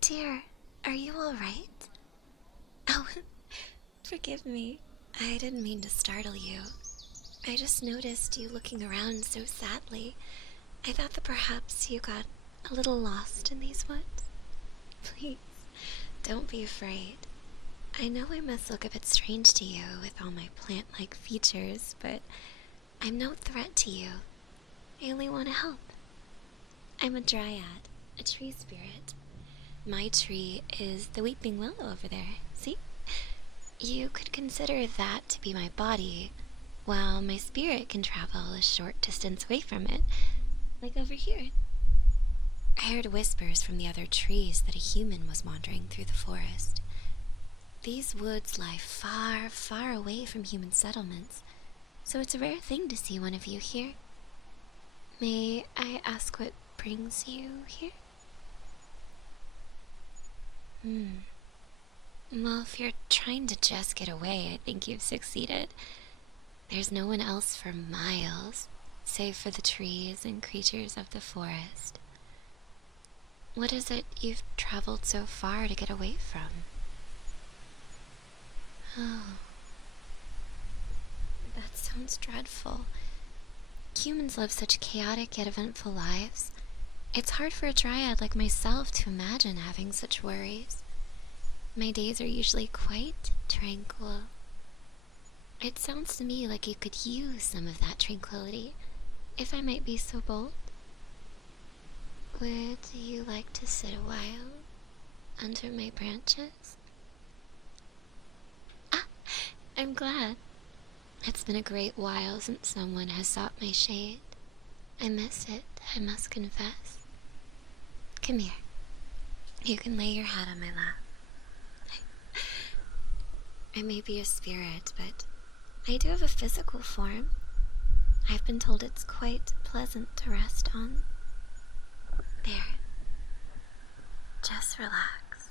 dear, are you alright? Oh, forgive me. I didn't mean to startle you. I just noticed you looking around so sadly. I thought that perhaps you got a little lost in these woods. Please, don't be afraid. I know I must look a bit strange to you with all my plant-like features, but I'm no threat to you. I only want to help. I'm a Dryad, a tree spirit. My tree is the weeping willow over there, see? You could consider that to be my body, while my spirit can travel a short distance away from it, like over here. I heard whispers from the other trees that a human was wandering through the forest. These woods lie far, far away from human settlements, so it's a rare thing to see one of you here. May I ask what brings you here? Well, if you're trying to just get away, I think you've succeeded. There's no one else for miles, save for the trees and creatures of the forest. What is it you've traveled so far to get away from? Oh, that sounds dreadful. Humans live such chaotic yet eventful lives. It's hard for a Dryad like myself to imagine having such worries. My days are usually quite tranquil. It sounds to me like you could use some of that tranquility, if I might be so bold. Would you like to sit a while under my branches? Ah, I'm glad. It's been a great while since someone has sought my shade. I miss it, I must confess. Come here. You can lay your head on my lap. I may be a spirit, but I do have a physical form. I've been told it's quite pleasant to rest on. There. Just relax.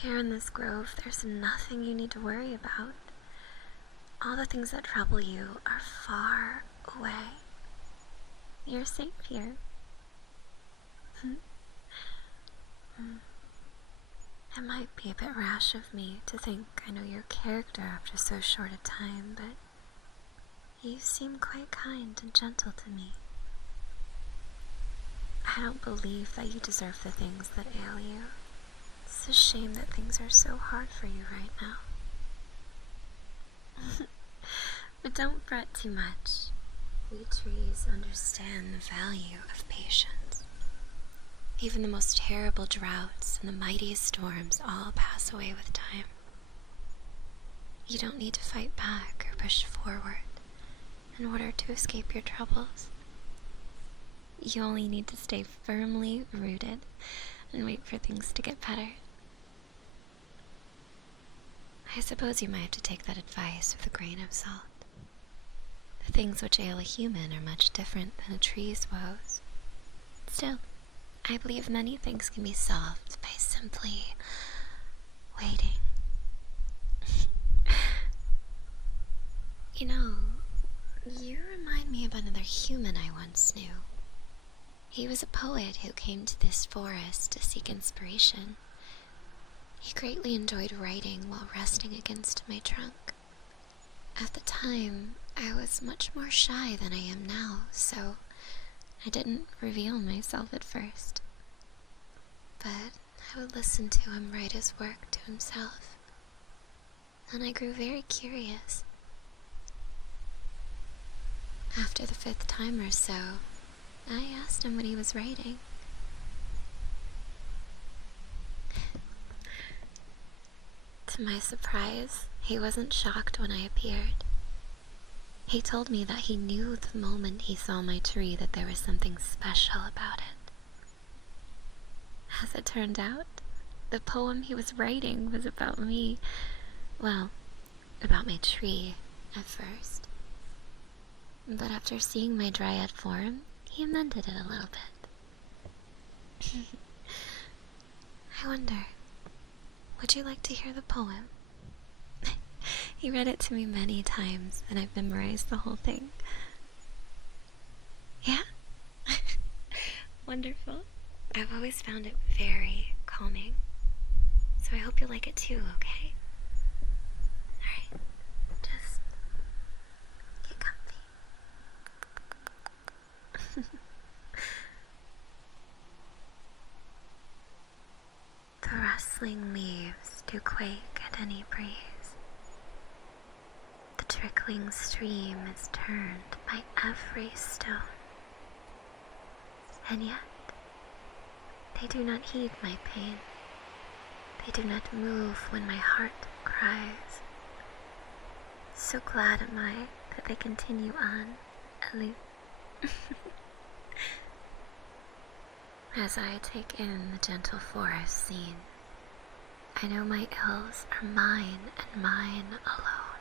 Here in this grove, there's nothing you need to worry about. All the things that trouble you are far away. You're safe here. It might be a bit rash of me to think I know your character after so short a time, but you seem quite kind and gentle to me. I don't believe that you deserve the things that ail you. It's a shame that things are so hard for you right now. But don't fret too much. We trees understand the value of patience. Even the most terrible droughts and the mightiest storms all pass away with time. You don't need to fight back or push forward in order to escape your troubles. You only need to stay firmly rooted and wait for things to get better. I suppose you might have to take that advice with a grain of salt. The things which ail a human are much different than a tree's woes. Still, I believe many things can be solved by simply waiting. You know, you remind me of another human I once knew. He was a poet who came to this forest to seek inspiration. He greatly enjoyed writing while resting against my trunk. At the time, I was much more shy than I am now, so I didn't reveal myself at first. But I would listen to him write his work to himself, and I grew very curious. After the 5th time or so, I asked him what he was writing. To my surprise, he wasn't shocked when I appeared. He told me that he knew the moment he saw my tree that there was something special about it. As it turned out, the poem he was writing was about me. Well, about my tree at first. But after seeing my Dryad form, he amended it a little bit. I wonder, would you like to hear the poem? He read it to me many times, and I've memorized the whole thing. Yeah? Wonderful. I've always found it very calming. So I hope you'll like it too, okay? Alright, just get comfy. The rustling leaves do quake at any breeze. The trickling stream is turned by every stone. And yet, they do not heed my pain. They do not move when my heart cries. So glad am I that they continue on, aloof. As I take in the gentle forest scene, I know my ills are mine and mine alone.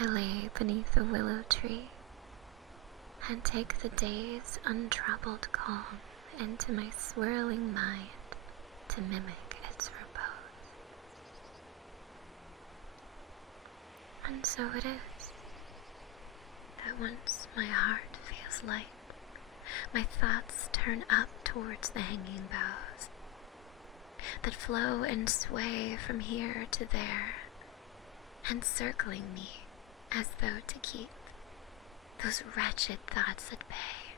I lay beneath a willow tree and take the day's untroubled calm into my swirling mind to mimic its repose. And so it is that once my heart feels light, my thoughts turn up towards the hanging boughs that flow and sway from here to there, encircling me as though to keep those wretched thoughts at bay,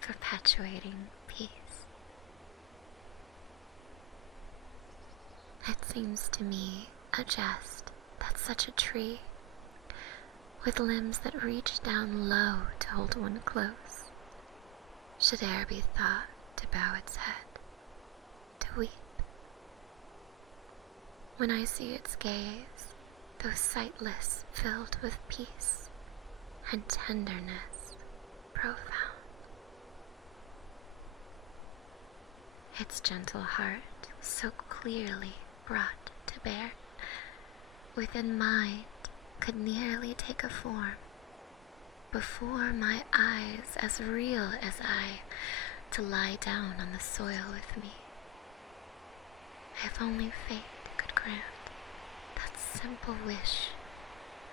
perpetuating peace. It seems to me a jest that such a tree, with limbs that reach down low to hold one close, should e'er be thought to bow its head, to weep. When I see its gaze, though sightless, filled with peace and tenderness profound. Its gentle heart so clearly brought to bear within mind could nearly take a form before my eyes, as real as I, to lie down on the soil with me. If only fate could grant that simple wish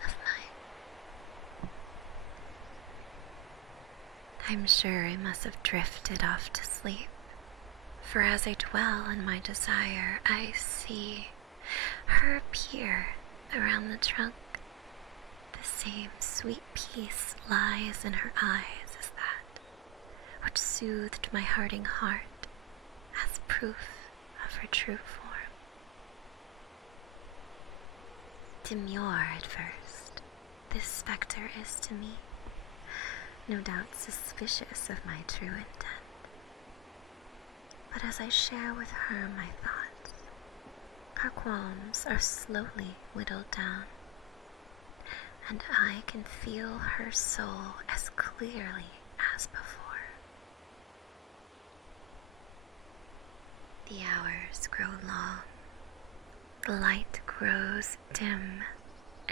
of mine. I'm sure I must have drifted off to sleep, for as I dwell in my desire, I see her appear around the trunk. The same sweet peace lies in her eyes as that which soothed my hurting heart as proof of her true form. Demure at first, this spectre is to me, no doubt suspicious of my true intent. But as I share with her my thoughts, her qualms are slowly whittled down, and I can feel her soul as clearly as before. The hours grow long, the light grows dim,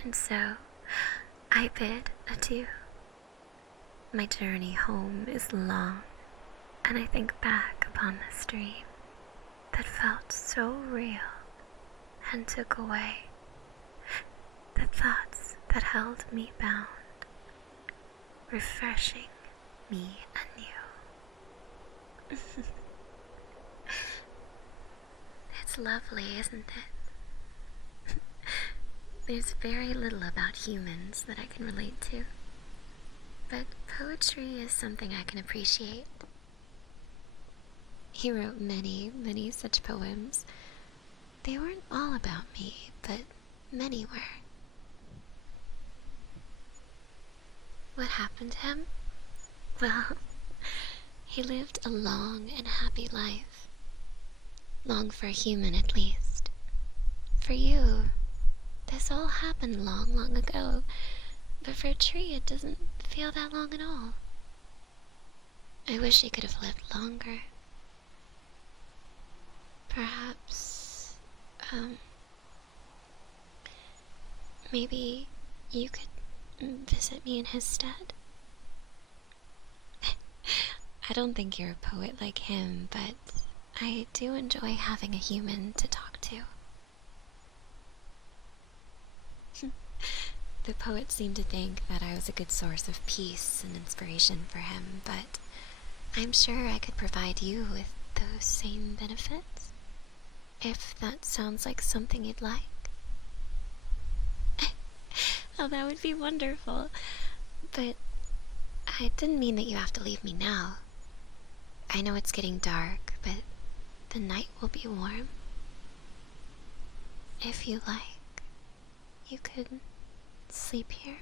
and so I bid adieu. My journey home is long, and I think back upon this dream that felt so real and took away the thoughts that held me bound, refreshing me anew. It's lovely, isn't it? There's very little about humans that I can relate to, but poetry is something I can appreciate. He wrote many, many such poems. They weren't all about me, but many were. What happened to him? Well, he lived a long and happy life. Long for a human, at least. For you, this all happened long, long ago. But for a tree, it doesn't feel that long at all. I wish he could have lived longer. Perhaps, maybe you could visit me in his stead? I don't think you're a poet like him, but I do enjoy having a human to talk to. The poet seemed to think that I was a good source of peace and inspiration for him, but I'm sure I could provide you with those same benefits? If that sounds like something you'd like. Oh, that would be wonderful. But I didn't mean that you have to leave me now. I know it's getting dark, but the night will be warm. If you like, you could sleep here,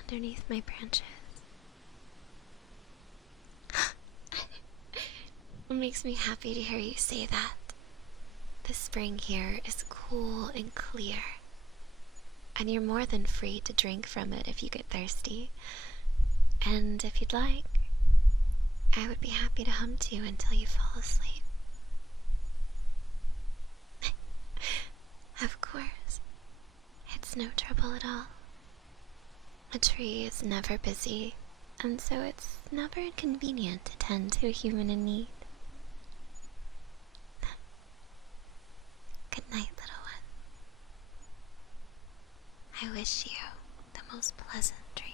underneath my branches. It makes me happy to hear you say that. The spring here is cool and clear, and you're more than free to drink from it if you get thirsty. And if you'd like, I would be happy to hum to you until you fall asleep. Of course, it's no trouble at all. A tree is never busy, and so it's never inconvenient to tend to a human in need. Good night, little one. I wish you the most pleasant dreams.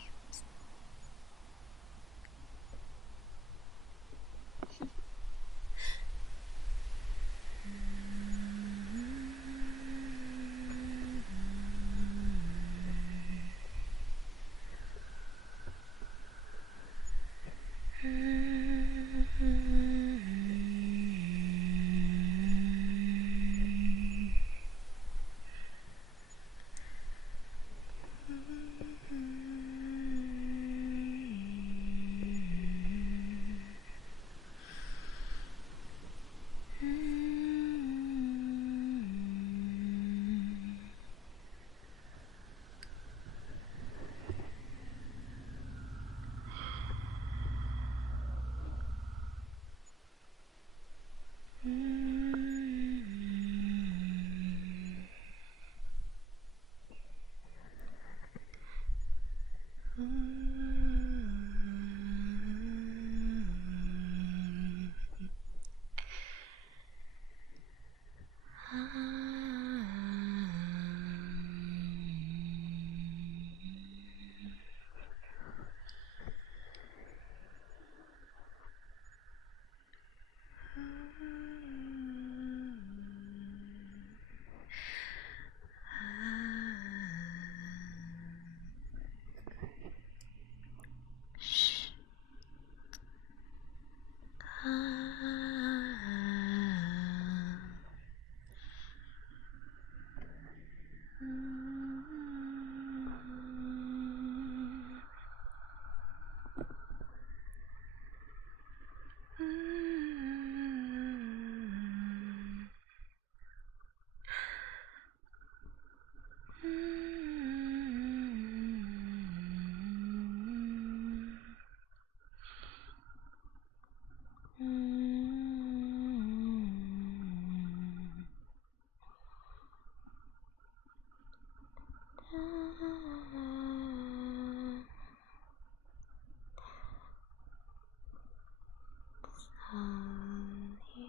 Slowly,